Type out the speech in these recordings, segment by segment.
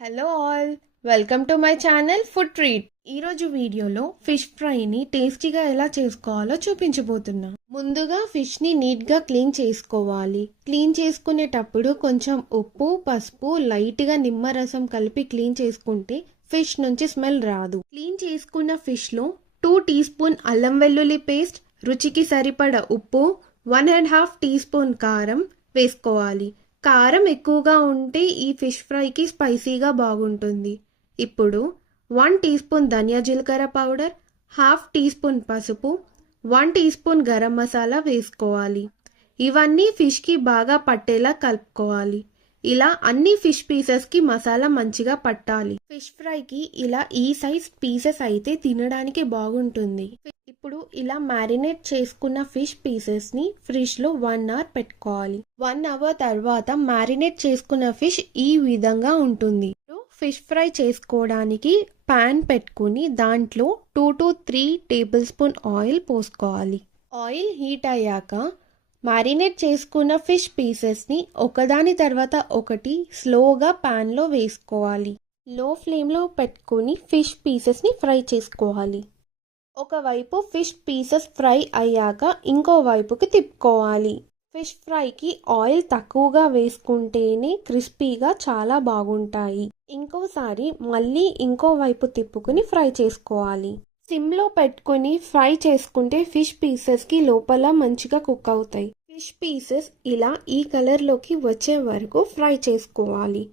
Hello all welcome to my channel food treat ఈరోజు వీడియోలో fish ఫ్రైని టేస్టీగా ఎలా చేసుకోవాలో చూపించబోతున్నా. ముందుగా ఫిష్ని నీట్గా క్లీన్ చేసుకోవాలి. క్లీన్ చేసుకునేటప్పుడు కొంచెం ఉప్పు పసుపు లైట్గా నిమ్మరసం కలిపి క్లీన్ చేసుకుంటే ఫిష్ నుంచి స్మెల్ రాదు. క్లీన్ చేసుకున్న ఫిష్లో టూ టీ స్పూన్ అల్లం వెల్లుల్లి పేస్ట్ రుచికి సరిపడ ఉప్పు one and half teaspoon కారం వేసుకోవాలి. కారం ఎక్కువగా ఉంటే ఈ ఫిష్ ఫ్రైకి స్పైసీగా బాగుంటుంది. ఇప్పుడు వన్ టీ స్పూన్ ధనియా జీలకర్ర పౌడర్ హాఫ్ టీ స్పూన్ పసుపు one teaspoon garam masala వేసుకోవాలి. ఇవన్నీ ఫిష్కి బాగా పట్టేలా కలుపుకోవాలి. ఇలా అన్ని ఫిష్ పీసెస్కి మసాలా మంచిగా పట్టాలి. ఫిష్ ఫ్రైకి ఇలా ఈ సైజ్ పీసెస్ అయితే తినడానికి బాగుంటుంది. ఇప్పుడు ఇలా మ్యారినేట్ చేసుకున్న ఫిష్ పీసెస్ని ఫ్రిడ్జ్లో వన్ అవర్ పెట్టుకోవాలి. వన్ అవర్ తర్వాత మ్యారినేట్ చేసుకున్న ఫిష్ ఈ విధంగా ఉంటుంది. ఫిష్ ఫ్రై చేసుకోవడానికి పాన్ పెట్టుకుని దాంట్లో two to three tablespoon oil పోసుకోవాలి. ఆయిల్ హీట్ అయ్యాక మ్యారినేట్ చేసుకున్న ఫిష్ పీసెస్ని ఒకదాని తర్వాత ఒకటి స్లోగా ప్యాన్లో వేసుకోవాలి. లో ఫ్లేమ్లో పెట్టుకుని ఫిష్ పీసెస్ని ఫ్రై చేసుకోవాలి. ఒకవైపు ఫిష్ పీసెస్ ఫ్రై అయ్యాక ఇంకోవైపుకి తిప్పుకోవాలి. ఫిష్ ఫ్రైకి ఆయిల్ తక్కువగా వేసుకుంటేనే క్రిస్పీగా చాలా బాగుంటాయి. ఇంకోసారి మళ్ళీ ఇంకో వైపు తిప్పుకుని ఫ్రై చేసుకోవాలి. సిమ్లో పెట్టుకుని ఫ్రై చేసుకుంటే ఫిష్ పీసెస్కి లోపల మంచిగా కుక్ అవుతాయి. ఫిష్ పీసెస్ ఇలా ఈ కలర్లోకి వచ్చే వరకు ఫ్రై చేసుకోవాలి.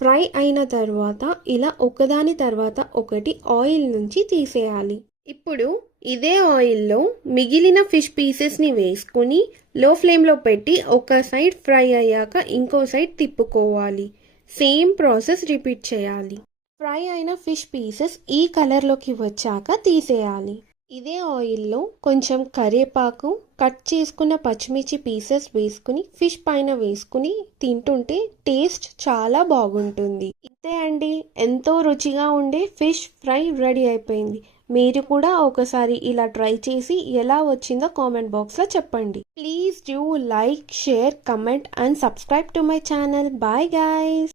ఫ్రై అయిన తర్వాత ఇలా ఒకదాని తర్వాత ఒకటి ఆయిల్ నుంచి తీసేయాలి. ఇప్పుడు ఇదే ఆయిల్లో మిగిలిన ఫిష్ పీసెస్ని వేసుకుని లో ఫ్లేమ్లో పెట్టి ఒక సైడ్ ఫ్రై అయ్యాక ఇంకో సైడ్ తిప్పుకోవాలి. సేమ్ ప్రాసెస్ రిపీట్ చేయాలి. ఫ్రై అయిన ఫిష్ పీసెస్ ఈ కలర్లోకి వచ్చాక తీసేయాలి. ఇదే ఆయిల్లో కొంచెం కరివేపాకు కట్ చేసుకున్న పచ్చిమిర్చి పీసెస్ వేసుకుని ఫిష్ పైన వేసుకుని తింటుంటే టేస్ట్ చాలా బాగుంటుంది. ఇంతే అండి. ఎంతో రుచిగా ఉండే ఫిష్ ఫ్రై రెడీ అయిపోయింది. మీరు కూడా ఒకసారి ఇలా ట్రై చేసి ఎలా వచ్చిందో కామెంట్ బాక్స్లో చెప్పండి. Please do like share comment and subscribe to my channel. Bye guys.